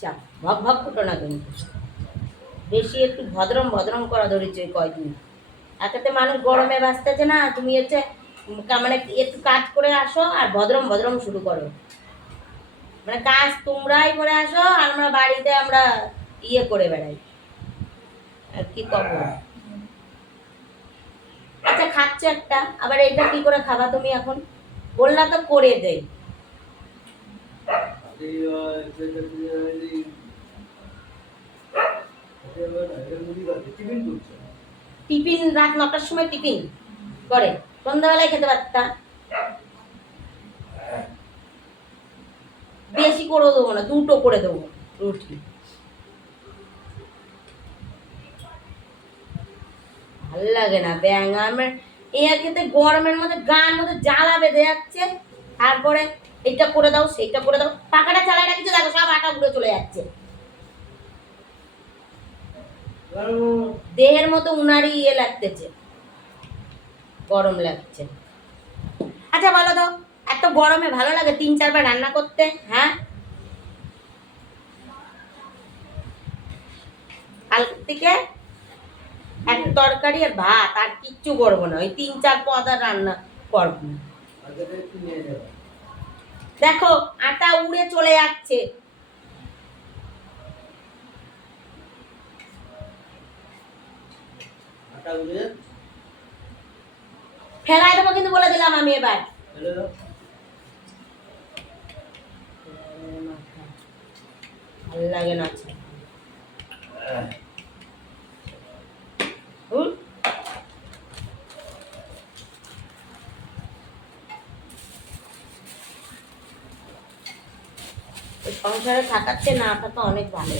চা ভক ভক ফুটো না কিন্তু, বেশি একটু ভদ্রম ভদ্রম করা ধরেছে ওই কয়দিন। একাতে মানুষ গরমে বাঁচতেছে না, তুমি হচ্ছে মানে একটু কাজ করে আসো আর ভদ্রম ভদ্রম শুরু করো। মানে কাজ তোমরাই করে আসো আর আমরা বাড়িতে আমরা ইয়ে করে বেড়াই, আর কি করবো। আচ্ছা খাচ্ছ একটা, আবার এটা কি করে খাবা তুমি এখন? বললা তো করে দেই। টিফিন রাত 9টার সময় টিফিন করে, সন্ধ্যাবেলায় খেতে পারতা। বেশি করে দেবো না, 2টো করে দেবো রুটি। ভাল লাগে না ব্যাঙ আমার এর খেতে, গরমের মধ্যে গান মধ্যে জ্বালা বেঁধে যাচ্ছে। তারপরে এইটা করে দাও সেইটা করে দাও, পাখাটা চালায় রাখছে দেখো সব আটা উড়ে চলে যাচ্ছে, দেহের মতো উনারই ইয়ে লাগতেছে, গরম লাগছে। আচ্ছা বলো তো, এত গরমে ভালো লাগে 3-4 বার রান্না করতে? হ্যাঁ, কালকে থেকে এক তরকারি আর ভাত আর কিচ্ছু করবো না, ওই 3-4 পদ আর রান্না করবো না। দেখো আটা উড়ে চলে যাচ্ছে, ফেলাই দেবো কিন্তু বলে দিলাম আমি এবার। ভালো লাগে না সংসারে থাকাচ্ছে না থাকা অনেক ভালো।